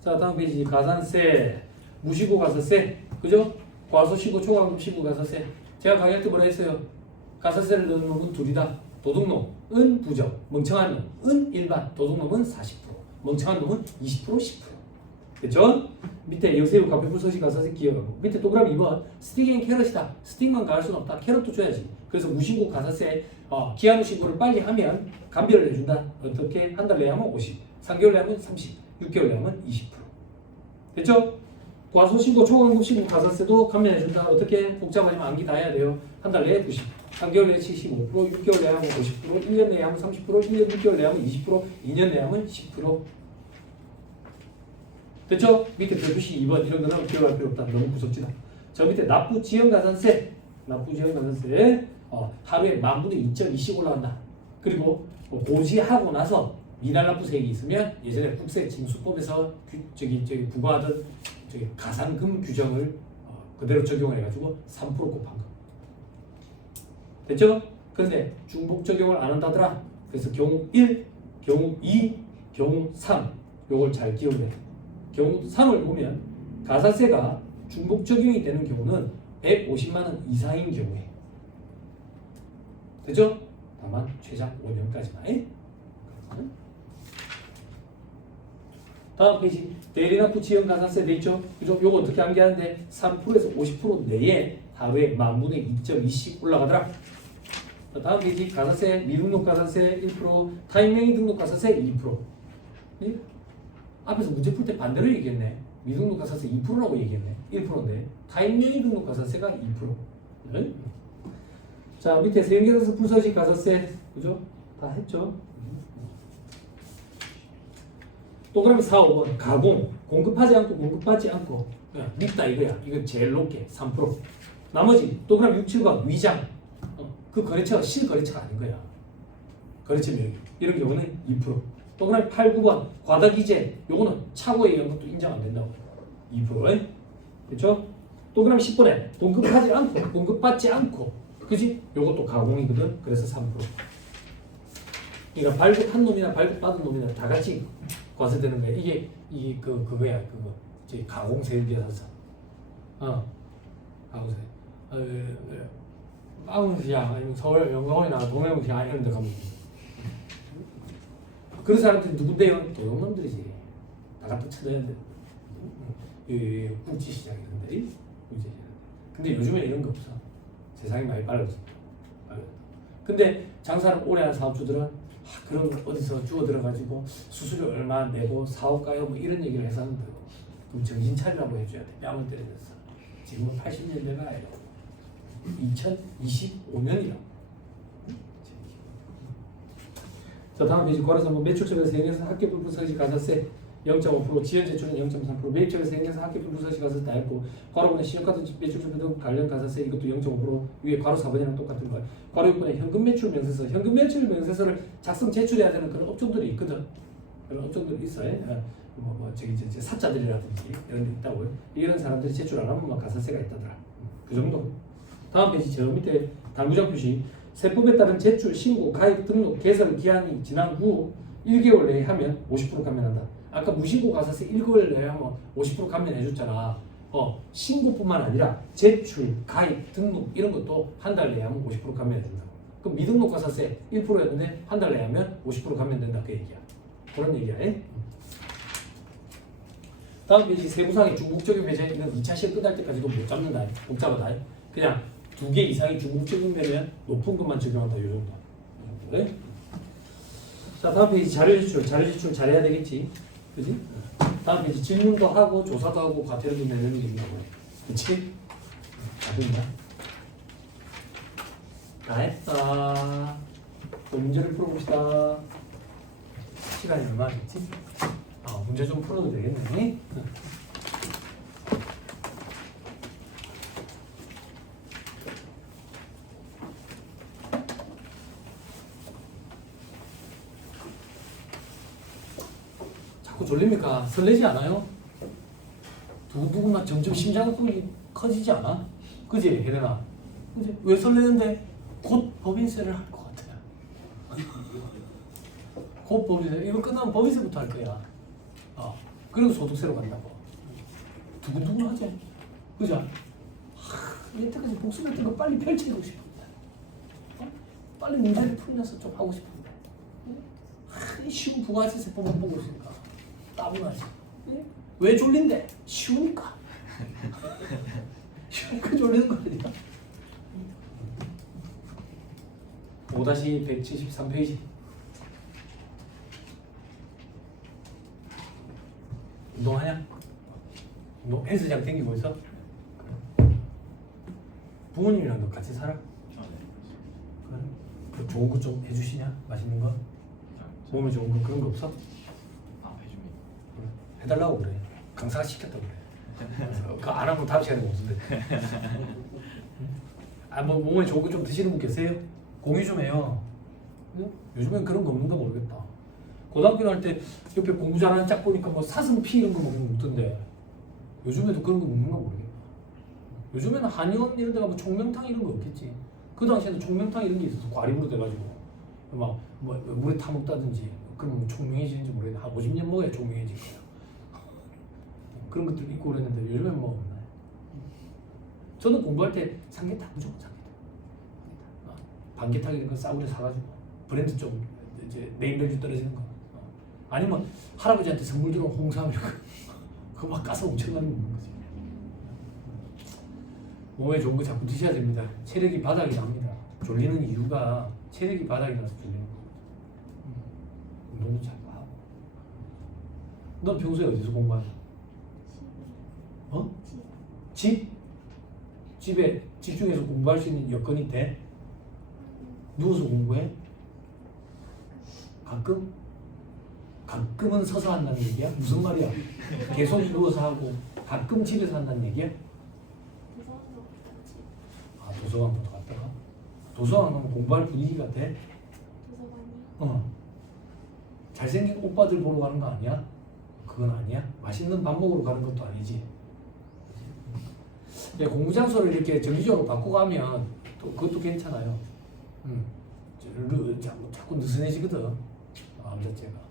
자, 다음 페이지 가산세, 무시고 가서세, 그죠? 과소시고 초과환급 시고 가서세. 제가 강의할 때 뭐라 했어요? 가서세를 넣는 놈은 둘이다. 도둑놈은 부정, 멍청한 놈은 일반, 도둑놈은 40%, 멍청한 놈은 20%, 10%. 됐죠? 밑에 여세우 카페풀 서식 가서세 기억하고 밑에 동그라미 2번 스틱 앤 캐럿이다. 스틱만 가할 수는 없다. 캐럿도 줘야지. 그래서 무신고 가서세 기한 후 신고를 빨리 하면 감별을 해준다. 어떻게? 한 달 내에 하면 50, 3개월 내에 하면 30, 6개월 내에 하면 20%. 됐죠? 과소신고, 초과환급 신고 가산세도 감면해준다. 어떻게? 복잡하지만 암기 다 해야 돼요. 한 달 내에 90, 3개월 내에 75%, 6개월 내에 하면 50%, 1년 내에 하면 30%, 1년 6개월 내에 하면 20%, 2년 내에 하면 10%. 됐죠? 밑에 별표시 2번 이런 거는 기억할 필요 없다. 너무 무섭지다. 저 밑에 납부지연가산세, 납부지연가산세 하루에 10,000분의 2.2씩 올라간다. 그리고 고지하고 나서 미날 납부세액이 있으면 예전에 국세징수법에서 부과하던 가산금 규정을 그대로 적용을 해가지고 3% 곱한 거. 됐죠? 그런데 중복 적용을 안 한다더라. 그래서 경우 1, 경우 2, 경우 3 요걸 잘 기억해. 경우 3을 보면 가산세가 중복 적용이 되는 경우는 150만 원 이상인 경우에. 됐죠? 다만 최장 5년까지만. 다음 페이지 대리납부 지연 가산세 돼 있죠? 그죠? 요거 어떻게 암기하는데 3%에서 50% 내에 하루에 만분의 2.2씩 올라가더라. 다음 페이지 가산세 미등록 가산세 1%, 타임명의 등록 가산세 2%. 네? 앞에서 문제 풀 때 반대로 얘기했네. 미등록 가산세 2%라고 얘기했네. 1%인데 타임명의 등록 가산세가 2%. 네? 자 밑에 세금계산서 부서식 가산세 그죠? 다 했죠? 동그라미 4, 5번 가공 공급하지 않고 공급받지 않고 그냥 밉다 이거야. 이거 제일 높게 3%. 나머지 동그라미 6, 7번 위장 그 거래처가 실거래처가 아닌 거야. 거래처 명의 이런 경우는 2%. 동그라미 8, 9번 과다기재 요거는 차고에 의한 것도 인정 안 된다고 2%. 그렇죠? 동그라미 10번에 공급하지 않고 공급받지 않고 그지? 요것도 가공이거든. 그래서 3%. 그러니까 발급한 놈이나 발급받은 놈이나 다 같이 과세되는 거야. 이게 그거야. 그거 이제 가공세율계산서. 가공세. 마운시장 아니면 서울 영광이나 동해시장 이런 데 가면 그런 사람들이 누군데요? 도둑놈들이지. 다 갖다 쳐내야 돼. 국지시장 이런 데리. 국지시장. 근데 요즘에 이런 거 없어. 세상이 많이 빨라졌어. 근데 장사를 오래 한 사업주들은 그런 거 어디서 주워 들어가지고 수수료 얼마 내고 사올까요? 뭐 이런 얘기를 해서 하는데 그럼 정신 차리라고 해줘야 돼. 뺨을 때려줬어. 지금은 80년대가 아니라 2025년이라고. 자 다음 페이지 괄호서 한번 매출적에서 생겨서 학교부 부서식 가산세 0.5%, 지연 제출은 0.3%, 매입적에서 생겨서 학교부 부서식 가산세 다 했고 괄호분의 신용카드 매출적 등 관련 가산세 이것도 0.5% 위에 괄호 4번이랑 똑같은 거야. 괄호 6번에 현금 매출 명세서, 현금 매출 명세서를 작성 제출해야 되는 그런 업종들이 있거든. 그런 업종들이 있어요. 저기 사자들이라든지 이런 데 있다고요. 이런 사람들이 제출 안 하면 가산세가 있다더라. 그 정도. 다음 페이지 저 밑에 당구장 표시 세법에 따른 제출, 신고, 가입, 등록, 개설 기한이 지난 후 1개월 내에 하면 50% 감면한다. 아까 무신고 가산세 1개월 내에 하면 50% 감면해줬잖아. 신고뿐만 아니라 제출, 가입, 등록 이런 것도 한 달 내에 하면 50% 감면해준다고. 그럼 미등록 가산세 1%였는데 한 달 내에 하면 50% 감면된다 그 얘기야. 그런 얘기야. 다음 페이지 세부상의 중복적용 배제는 2차 시험 끝날 때까지도 못 잡는다. 못 잡아다. 그냥 2개 이상이 중복 적용되면 높은 것만 적용한다. 이 정도. 네? 자 다음 페이지 자료 제출 잘해야 되겠지. 그지? 다음 페이지 질문도 하고 조사도 하고 과태료도 내는 게 있다고 해. 그치? 다 된다. 다 했다. 또 문제를 풀어봅시다. 시간이 얼마 됐지? 문제 좀 풀어도 되겠네. 자꾸 졸립니까? 설레지 않아요? 두근두근 점점 심장이 커지지 않아? 그지, 혜련아? 그지? 왜 설레는데? 곧 법인세를 할 것 같아요. 곧 법인세. 이거 끝나면 법인세부터 할 거야. 그리고 소득세로 간다고. 두근두근하지? 그죠? 여태까지 복습했던 거 빨리 펼치고 싶은데. 빨리 문제를 풀면서 좀 하고 싶은데. 쉬운 부가세 세법만 보고 있으니까 따분하지. 왜 졸린데? 쉬우니까. 쉬우니까 졸리는 거 아니야? 5-173페이지. 운동하냐? 헬스장 댕기고 있어? 부모님이랑 너 같이 살아? 그래? 그 좋은 거 좀 해주시냐? 맛있는 거? 몸에 좋은 거 그런 거 없어? 해줍니다. 그래. 해달라고 그래. 강사 시켰다 그래. 그거 안 하면 다음 시간에 없는데. 뭐 몸에 좋은 거 좀 드시는 분 계세요? 공유 좀 해요. 응? 요즘엔 그런 거 없는가 모르겠다. 고등학교 갈 때 옆에 공부 잘하는 짝 보니까 뭐 사슴피 이런 거 먹던데 요즘에도 그런 거 먹는가 모르겠다. 요즘에는 한의원 이런 데가 뭐 총명탕 이런 거 없겠지. 그 당시에는 총명탕 이런 게 있어서 과립으로 돼가지고 막 뭐 물에 타 먹다든지 그러면 총명해지는지 모르겠는데 한 50년 먹어야 총명해질 거야. 그런 것들 있고 그랬는데 요즘엔 뭐 없나요? 저는 공부할 때 삼계탕 무조건 삼계탕. 반계탕 이런 거 싸구려 사가지고 브랜드 좀 이제 네임밸류 떨어지는 거. 아니면 할아버지한테 선물 들어온 홍삼 이런 거 그거 막 까서 엄청나게 먹는 거지. 몸에 좋은 거 자꾸 드셔야 됩니다. 체력이 바닥이 납니다. 졸리는 이유가 체력이 바닥이 나서 졸리는 거거든. 운동도 자꾸 하고. 넌 평소에 어디서 공부하냐? 어? 집? 집에 집중해서 공부할 수 있는 여건이 돼? 누워서 공부해? 가끔? 가끔은 서서 한다는 얘기야? 무슨 말이야? 계속 누워서 하고 가끔 집에서 한다는 얘기야? 아, 도서관부터 갔다가? 도서관 가면 공부할 분위기가 돼? 잘생긴 오빠들 보러 가는 거 아니야? 그건 아니야? 맛있는 밥 먹으러 가는 것도 아니지? 공부 장소를 이렇게 정기적으로 바꿔가면 또 그것도 괜찮아요. 자꾸 느슨해지거든. 남자체가.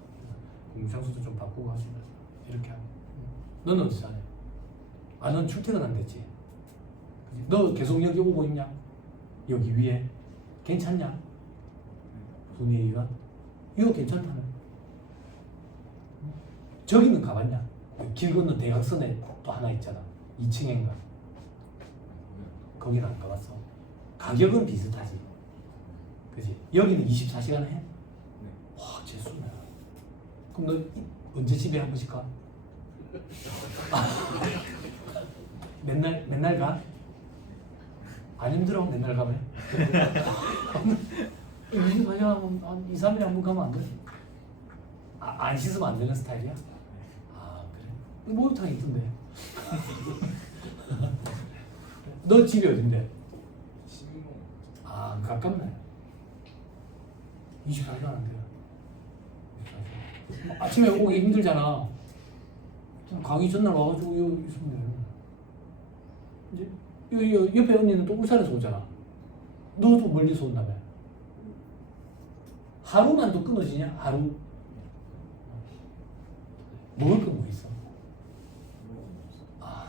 공부 장소도 좀 바꾸고 하시면서 이렇게 하고. 너는 어디서 하냐? 아, 넌 출퇴근 안 됐지? 너 계속 여기 오고 있냐? 여기 위에 괜찮냐? 무슨 얘기가? 이거 괜찮다네. 저기는 가봤냐? 길 건너 대각선에 또 하나 있잖아. 2층인가? 거기는 안 가봤어. 가격은 비슷하지. 그지? 여기는 24시간 해? 네. 와, 재수네. 그럼 너 언제 집에 한 번씩 가? 맨날 가? 안 힘들어? 맨날 가면? 24시간 한 2, 3일에 한 번 가면 안 돼? 안 씻으면 안 되는 스타일이야? 아, 그래? 목욕탕 있던데. 너 집이 어딘데? 아, 가깝네. 24시간 안 돼요. 아침에 오기 힘들잖아. 강의 전날 와가지고 여기 있으면 이제 옆에 언니는 또 울산에서 오잖아. 너도 멀리서 온다며. 하루만 더 끊어지냐? 하루. 먹을 거 뭐 있어? 아,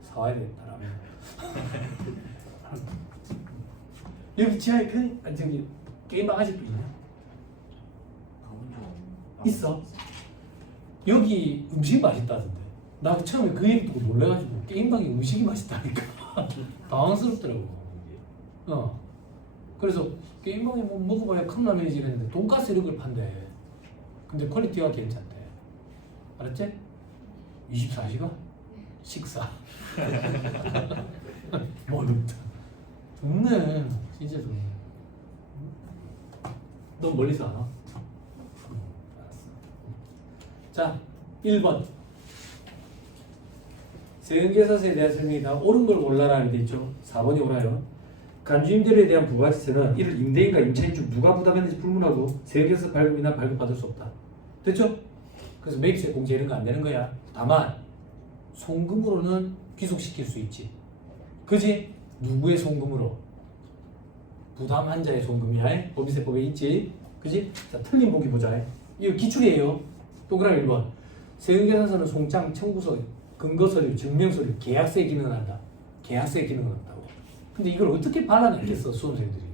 사와야 되겠다 라면. 여기 지하에 저기 게임방 아직도 있냐? 있어? 여기 음식이 맛있다던데. 나 처음에 그 얘기 듣고 놀래가지고 게임방에 음식이 맛있다니까 당황스럽더라고. 그래서 게임방에 뭐 먹어봐야 컵라면이지 이랬는데 돈가스 이런 걸 판대. 근데 퀄리티가 괜찮대. 알았지? 24시간? 식사. 뭐 어렵다. 좋네. 진짜 좋네. 넌 멀리서 안 와? 알았어. 자, 1번. 세금계산서에 대한 설명이 다 옳은 걸 골라라 이렇게 있죠. 4번이 옳아요. 간주임대료에 대한 부가세는 이를 임대인과 임차인 중 누가 부담했는지 불문하고 세금계산 발급이나 발급받을 수 없다. 됐죠? 그래서 매입세 공제 이런 거 안 되는 거야. 다만 송금으로는 귀속시킬 수 있지. 그지? 누구의 송금으로? 부담한 자의 송금이야. 법인세법에 있지. 그지? 자, 틀린 보기 보자. 이거 기출이에요. 동그라미 1번. 세금계산서는 송장, 청구서, 근거서류, 증명서류, 계약서의 기능을 한다. 계약서의 기능을 한다고. 근데 이걸 어떻게 발라냈겠어, 수험생들이.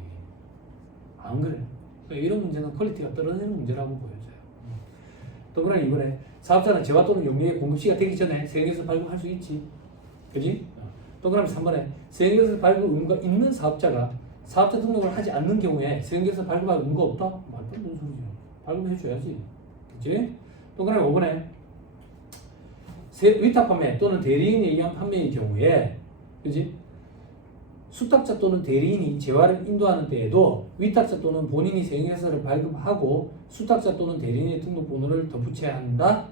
안 그래. 그러니까 이런 문제는 퀄리티가 떨어지는 문제라고 보여져요. 동그라미 2번에 사업자는 재화 또는 용료의 공급시가 되기 전에 세금계산 발급할 수 있지. 그지? 동그라미 3번에 세금계산 발급 의무가 있는 사업자가 사업자 등록을 하지 않는 경우에 세금계산 발급할 의무가 없다? 말도 안 되는 소리지. 발급해줘야지. 그치? 동그라미 5번에 위탁 판매 또는 대리인에 의한 판매의 경우에, 그지? 수탁자 또는 대리인이 재화를 인도하는 때에도 위탁자 또는 본인이 세금계산서를 발급하고 수탁자 또는 대리인의 등록번호를 덧붙여야 한다.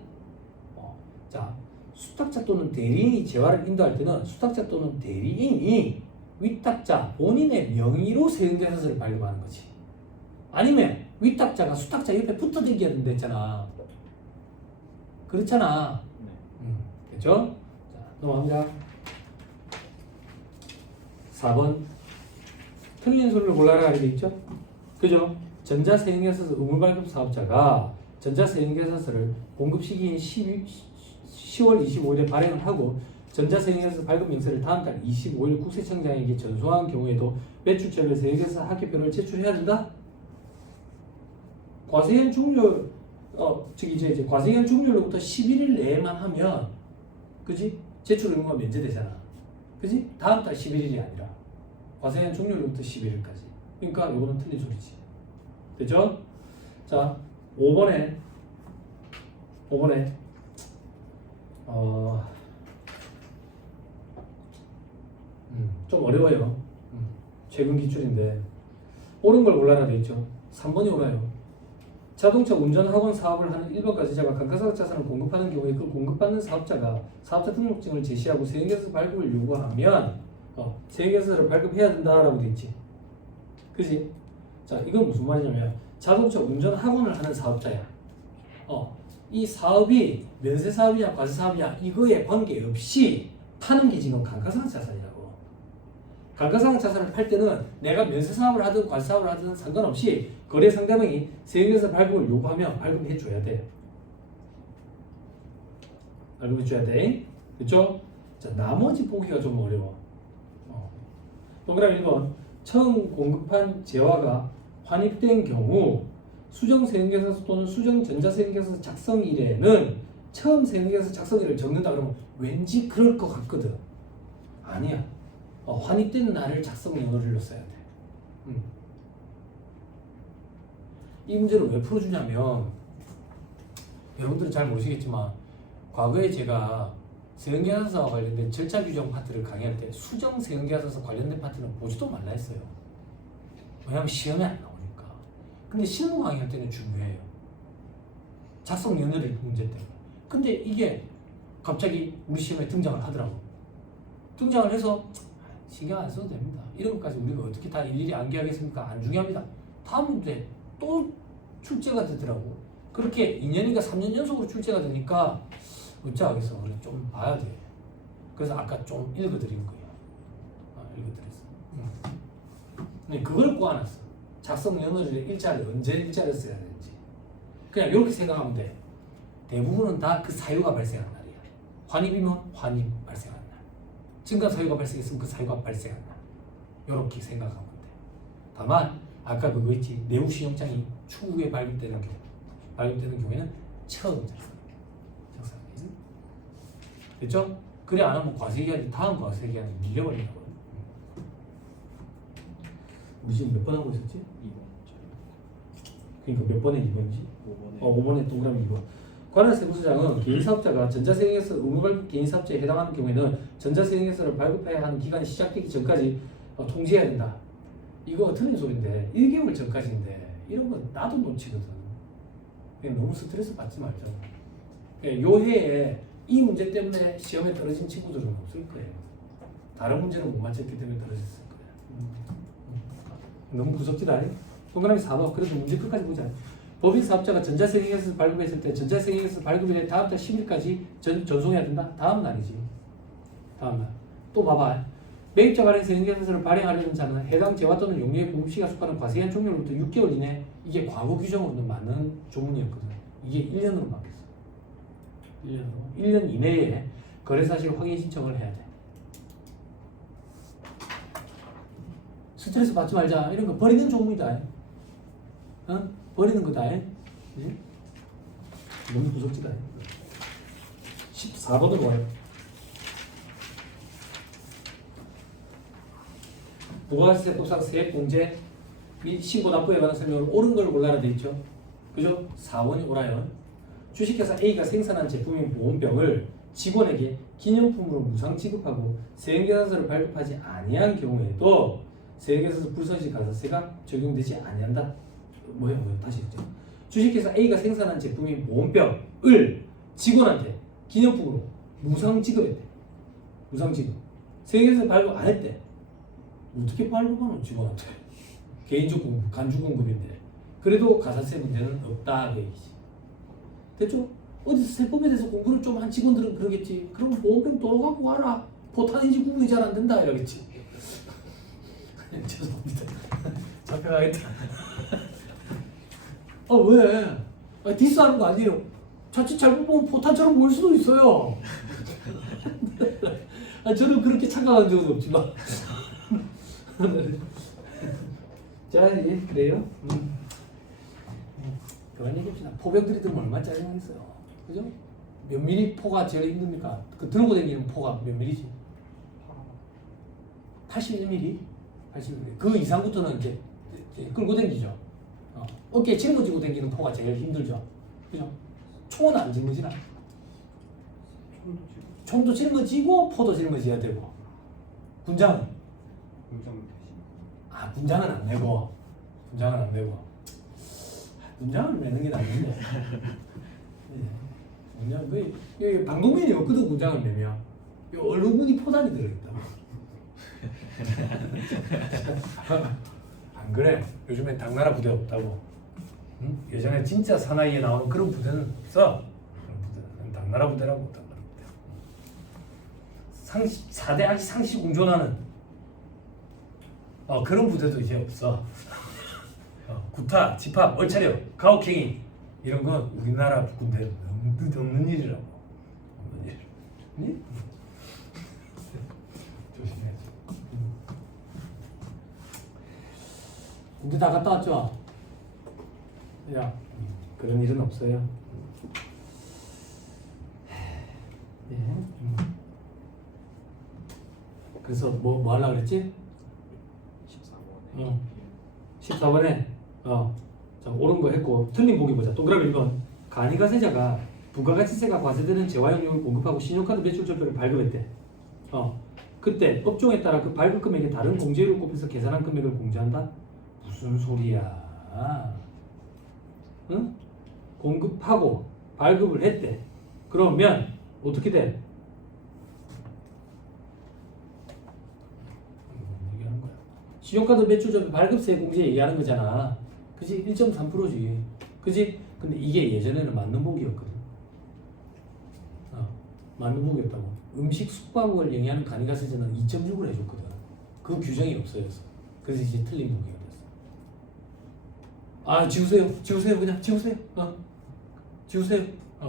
자, 수탁자 또는 대리인이 재화를 인도할 때는 수탁자 또는 대리인이 위탁자 본인의 명의로 세금계산서를 발급하는 거지. 아니면 위탁자가 수탁자 옆에 붙어다녀야 된다 했잖아. 그렇잖아. 됐죠? 자, 넘어갑니다. 4번 틀린 소리를 골라라 이렇게 있죠? 그죠? 전자세형계산서 의무발급 사업자가 전자세형계산서를 공급 시기인 10월 25일에 발행을 하고 전자세형계산서 발급 명세를 다음 달 25일 국세청장에게 전송한 경우에도 매출처별 세형계산서 합계표를 제출해야 된다? 과세현 종료 이제 과세현 종료로부터 11일 내에만 하면 그지? 제출 의무가 면제되잖아. 그지? 다음 달 11일이 아니라 과세현 종료로부터 11일까지. 그러니까 이거는 틀린 소리지. 되죠? 자, 5번에 좀 어려워요. 최근 기출인데 옳은 걸 골라라 돼 있죠. 3번이 옳아요. 자동차 운전 학원 사업을 하는 일반 과세자가 감가상각 자산을 공급하는 경우에 그 공급받는 사업자가 사업자 등록증을 제시하고 세형계산서 발급을 요구하면 세형계산서를 발급해야 된다라고 돼 있지. 그지? 자, 이건 무슨 말이냐면 자동차 운전 학원을 하는 사업자야. 이 사업이 면세 사업이냐 과세 사업이냐 이거에 관계없이 파는 게 지금 감가상각 자산이라고. 감가상각 자산을 팔 때는 내가 면세 사업을 하든 과세 사업을 하든 상관없이 거래 상대방이 세형계산서 발급을 요구하면 발급해 줘야 돼. 발급해 줘야 돼. 그렇죠? 자, 나머지 보기가 좀 어려워. 동그라미 1번. 처음 공급한 재화가 환입된 경우 수정 세형계산서 또는 수정 전자세형계산서 작성일에는 처음 세형계산서 작성일을 적는다 그러면 왠지 그럴 것 같거든. 아니야. 환입된 날을 작성 연호일로 써야 돼. 이 문제를 왜 풀어주냐면 여러분들은 잘 모르시겠지만 과거에 제가 세형계산서와 관련된 절차 규정 파트를 강의할 때 수정 세형계산서 관련된 파트는 보지도 말라 했어요. 왜냐하면 시험에 안 나오니까. 근데 실무 강의할 때는 중요해요. 작성 연회를 문제 때문에. 근데 이게 갑자기 우리 시험에 등장을 하더라고. 등장을 해서 신경 안 써도 됩니다. 이런 것까지 우리가 어떻게 다 일일이 암기하겠습니까? 안 중요합니다. 다음 문제 또 출제가 되더라고. 그렇게 2년인가 3년 연속으로 출제가 되니까 어쩌겠어. 우리 좀 봐야 돼. 그래서 아까 좀 읽어드린 거예요. 읽어드렸어. 근데 그걸 꼬아놨어. 작성 연어를 일자를 언제 일자를 써야 되는지. 그냥 이렇게 생각하면 돼. 대부분은 다 그 사유가 발생한 날이야. 환입이면 환입 발생한 날. 증가 사유가 발생했으면 그 사유가 발생한 날. 이렇게 생각하면 돼. 다만 아까 그거 있지. 내국시험장이 추후에 발급되는 경우에는 처음 작성. 됐죠? 그래 안 하면 과세기한이 다음 과세기한이 밀려버린다고. 우리 지금 몇 번 하고 있었지? 2번. 그러니까 몇 번에 2번이지? 5번에. 5번에 동그라미 2번. 관할 세무서장은 개인사업자가 전자세형계산서 의무발급 개인사업자에 해당하는 경우에는 전자세형계산서를 발급해야 하는 기간이 시작되기 전까지 통지해야 된다. 이거 틀린 소리인데 1개월 전까지인데 이런 건 나도 놓치거든. 그냥 너무 스트레스 받지 말자. 요 해에 이 문제 때문에 시험에 떨어진 친구들은 없을 거예요. 다른 문제는 못 맞췄기 때문에 떨어졌을 거예요. 너무 무섭지다. 동그라미 4번. 그래서 문제 끝까지 보자. 법인 사업자가 전자세형계산서 발급했을 때 전자세형계산서 발급일에 다음 달 10일까지 전송해야 된다. 다음 날이지. 다음 날. 또 봐봐. 매입자 발행 세형계산서를 발행하려는 자는 해당 재화 또는 용료의 공급시기가 속하는 과세기한 종료로부터 6개월 이내. 이게 과거 규정으로는 맞는 조문이었거든. 이게 1년으로 바뀌었어. 1년 이내에 거래사실 확인 신청을 해야 돼. 스트레스 받지 말자. 이런 거 버리는 종목이다. 버리는 거다. 너무 무섭지다. 14번은 뭐예요? 부가세법상 세액공제 및 신고 납부에 관한 설명을 옳은 걸 골라라 돼 있죠. 그죠? 4번이 옳아요. 주식회사 A가 생산한 제품인 보온병을 직원에게 기념품으로 무상 지급하고 세형계산서를 발급하지 아니한 경우에도 세형계산서 불손실 가산세가 적용되지 아니한다. 뭐야 다시 읽죠. 주식회사 A가 생산한 제품인 보온병을 직원한테 기념품으로 무상 지급했대. 무상 지급. 세형계산서 발급 안 했대. 어떻게 발급하노 직원한테? 개인적 공급, 간주 공급인데. 그래도 가산세 문제는 없다 그 얘기지. 됐죠? 어디서 세법에 대해서 공부를 좀 한 직원들은 그러겠지. 그럼 보온병 도로 갖고 와라. 포탄인지 구분이 잘 안 된다 이러겠지. 죄송합니다. 잡혀가겠다. 왜? 디스하는 거 아니에요. 자칫 잘못 보면 포탄처럼 보일 수도 있어요. 저는 그렇게 착각한 적은 없지만. 자, 이제 그래요. 그런 얘기합시다. 포병들이 들면 얼마나 짜증나겠어요. 그죠? 몇 미리 포가 제일 힘듭니까? 그 들고 다니는 포가 몇 미리지? 81mm? 81mm. 그 이상부터는 이제 끌고 다니죠. 어깨에 짊어지고 다니는 포가 제일 힘들죠. 그죠? 총은 안 짊어지나? 총도 짊어지고 포도 짊어져야 되고. 군장은? 군장은 안 내고. 군장은 안 내고. 군장을 매는 게 낫는데. 군장, 여기 방독면이 없거든, 군장을 매면. 이 얼룩무늬 포단이 들어있다. 안 그래? 요즘에 당나라 부대 없다고. 응? 예전에 진짜 사나이에 나오는 그런 부대는 없어. 그런 부대는 당나라 부대라고. 당나라 부대. 4대 아직 상시 공존하는 그런 부대도 이제 없어. 구타, 집합, 얼차려, 가혹행위 이런 건 우리나라 군대에 없는 일이라고. 없는 일. 응? 조심해야지. 군대 다 갔다 왔죠? 야, 그런 일은 없어요. 네. 그래서 뭐 하려고 그랬지? 14번에 자, 옳은 거 했고 틀린 보기 보자. 동그라미 1번. 간이가세자가 부가가치세가 과세되는 재화용료를 공급하고 신용카드 매출절표를 발급했대. 그때 업종에 따라 그 발급 금액에 다른 공제율을 곱해서 계산한 금액을 공제한다? 무슨 소리야? 응? 공급하고 발급을 했대. 그러면 어떻게 돼? 얘기하는 거야. 신용카드 매출절표 발급세 공제 얘기하는 거잖아. 그지? 1.3%지. 그지? 근데 이게 예전에는 맞는 복이었거든. 맞는 복이었다고. 음식 숙박을 영위하는 간이가세제는 2.6을 해줬거든. 그 규정이 없어졌어. 그래서 이제 틀린 복이가 됐어. 지우세요. 그냥 지우세요. 지우세요.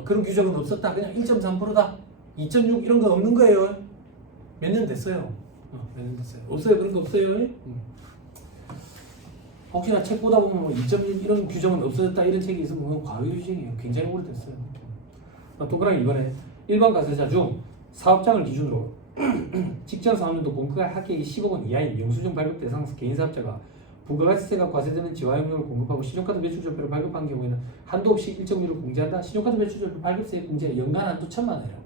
그런 규정은 없었다. 그냥 1.3%다. 2.6 이런 거 없는 거예요. 몇 년 됐어요. 몇 년 됐어요. 없어요. 그런 거 없어요. 혹시나 책 보다 보면 뭐 2.6 이런 규정은 없어졌다 이런 책이 있으면 과거 규정이에요. 굉장히 오래됐어요. 동그라미 이번에 일반 가세자 중 사업장을 기준으로 직전 사업년도 공급가 합계액이 10억 원 이하인 영수증 발급 대상 개인 사업자가 부가가치세가 과세되는 지화용료를 공급하고 신용카드 매출절표를 발급한 경우에는 한도 없이 일정 비율을 공제한다. 신용카드 매출절표 발급세 공제 연간 한도 1,000만 원이라고.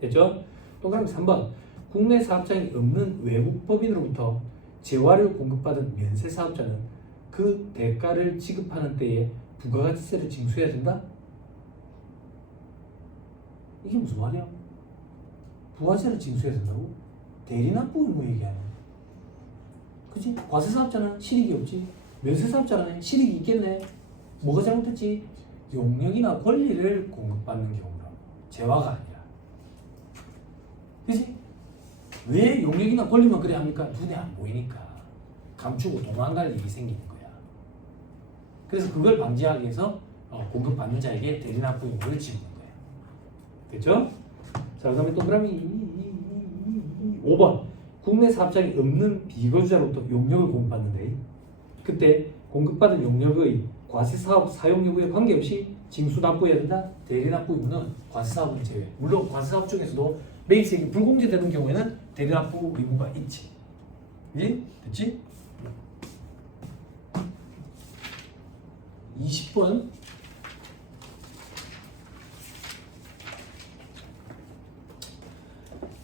됐죠? 동그라미 3번. 국내 사업장이 없는 외국 법인으로부터 재화를 공급받은 면세 사업자는 그 대가를 지급하는 때에 부가가치세를 징수해야 된다? 이게 무슨 말이야? 부가세를 징수해야 된다고? 대리납부의 뭐 얘기하냐? 그치? 과세사업자는 실익이 없지. 면세사업자는 실익이 있겠네. 뭐가 잘못됐지? 용역이나 권리를 공급받는 경우라고. 재화가 아니라. 그치? 왜 용역이나 권리만 그래 합니까? 눈에 안 보이니까. 감추고 도망갈 일이 생기는 거야. 그래서 그걸 방지하기 위해서 공급받는 자에게 대리납부 의무를 지우는 거야. 됐죠? 자, 그 다음에 동그라미 5번. 국내 사업장이 없는 비거주자로부터 용역을 공급받는데 그때 공급받은 용역의 과세사업 사용 여부에 관계없이 징수 납부해야 된다. 대리납부 의무는 과세사업은 제외. 물론 과세사업 중에서도 매입세액이 불공제되는 경우에는 대리납부 의무가 있지. 예? 됐지? 20번.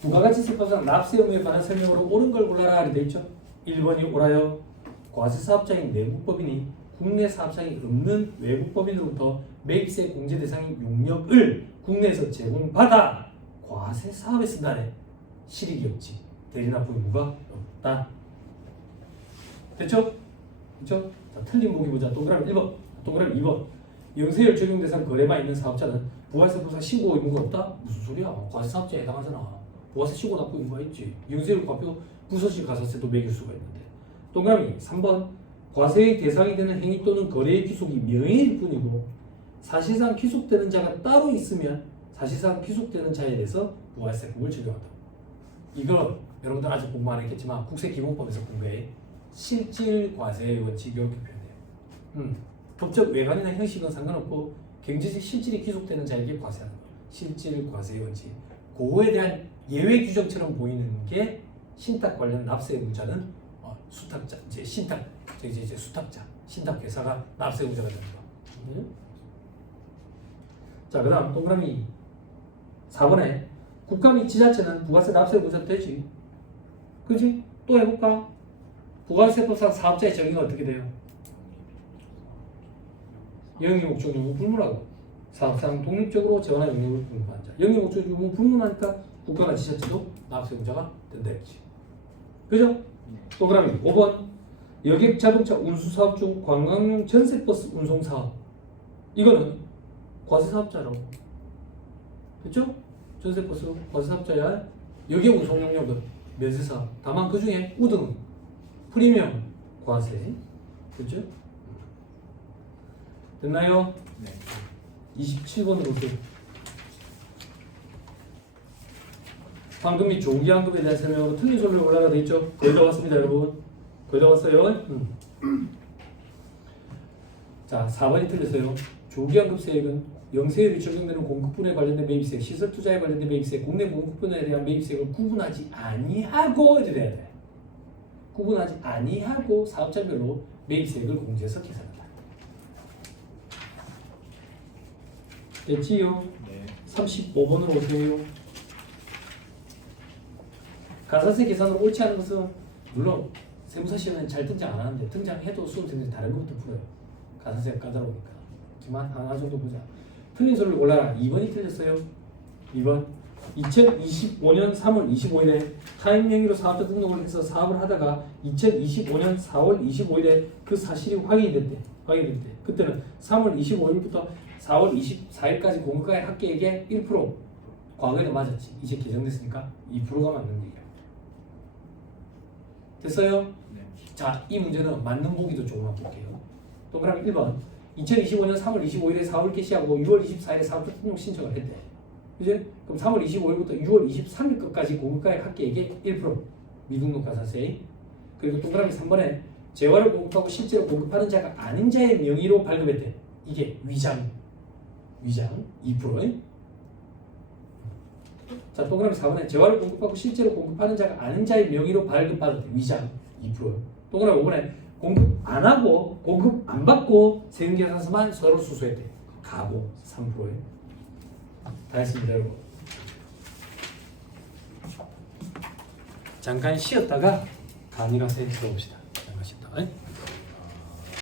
부가가치세법상 납세 의무에 관한 설명으로 옳은 걸 골라라 하게 되어있죠. 1번이 옳아요. 과세사업자인 내국법인이 국내 사업장이 없는 외국법인으로부터 매입세 공제 대상인 용역을 국내에서 제공받아 과세사업에 쓴다네. 실익이 없지. 대리납부 의무가 없다. 됐죠? 됐죠? 자, 틀린 보기 보자. 동그라미 1번, 동그라미 2번. 영세율 적용 대상 거래만 있는 사업자는 부가세법상 신고 의무가 없다? 무슨 소리야? 과세사업자에 해당하잖아. 부가세 신고 납부 의무가 있지. 영세율 과표 부서시 가산세도 매길 수가 있는데 동그라미 3번 과세의 대상이 되는 행위 또는 거래의 귀속이 명예일 뿐이고 사실상 귀속되는 자가 따로 있으면 사실상 귀속되는 자에 대해서 부가세법을 적용한다. 이거 여러분들 아직 공부 안 했겠지만 국세기본법에서 공부해. 실질과세의 원칙 이렇게 표현해요. 법적 외관이나 형식은 상관없고 경제적 실질이 귀속되는 자에게 과세하는 거. 실질과세의 원칙. 그거에 대한 예외 규정처럼 보이는 게 신탁 관련 납세의무자는 수탁자, 이제 신탁, 이제 수탁자, 신탁 회사가 납세의무자가 되는 거. 자, 그다음 동그라미 4번에 국가 및 지자체는 부가세 납세의무자 되지. 그지? 또 해볼까? 부가세법상 사업자의 정의가 어떻게 돼요? 영위 목적 유무 불문하고 사업상 독립적으로 재원할 영역을 공부한 자. 영위 목적 유무 불문하니까 국가나 지자체도 납세의무자가 된다 했지. 그죠? 동그라미 5번 여객 자동차 운수 사업 중 관광용 전세버스 운송 사업. 이거는 과세 사업자라고. 그죠? 전세버스 과세 사업자야. 여객 운송 용역은 면세 사업. 다만 그 중에 우등 프리미엄 과세. 그죠? 됐나요? 네. 27번으로 오세요. 황금 및 조기환급에 대한 설명으로 틀린 소리로 올라가 돼 있죠? 거의 다 왔습니다, 여러분. 거의 다 왔어요. 자, 4번이 틀렸어요. 조기환급세액은 영세율이 적용되는 공급분에 관련된 매입세액, 시설 투자에 관련된 매입세액, 국내 공급분에 대한 매입세액을 구분하지 아니하고 이래야 돼. 구분하지 아니하고 사업자별로 매입세액을 공제해서 계산한다. 됐지요? 네. 35번으로 오세요. 가산세 계산으로 옳지 않은 것은 물론 세무사 시험에는 잘 등장 안 하는데 등장해도 수험생들이 다른 것부터 풀어요. 가산세가 까다로우니까. 하지만 하나 정도 보자. 틀린 소리를 골라라. 2번이 틀렸어요. 2번 2025년 3월 25일에 타인 명의로 사업자 등록을 해서 사업을 하다가 2025년 4월 25일에 그 사실이 확인될 때 그때는 3월 25일부터 4월 24일까지 공급가액 합계액의 1% 과거에는 맞았지. 이제 개정됐으니까 2%가 맞는 얘기야. 됐어요? 네. 자, 이 문제는 맞는 보기도 조금만 볼게요. 동그라미 1번 2025년 3월 25일에 사업을 개시하고 6월 24일에 사업자 등록 신청을 했대. 그지? 그럼 3월 25일부터 6월 23일까지 공급가액 합계액의 1% 미등록 가산세. 그리고 동그라미 3번에 재화를 공급하고 실제로 공급하는 자가 아닌 자의 명의로 발급했대. 이게 위장 2%. 자, 동그라미 4번에 재화를 공급하고 실제로 공급하는 자가 아닌 자의 명의로 발급받았대. 위장 2%. 동그라미 5번에 공급 안 하고 공급 안 받고 세금계산서만 서로 수수했대. 가보 3%에. 다 했습니다, 여러분. 잠깐 쉬었다가 강의 가서 해봅시다. 잠깐 쉬었다가.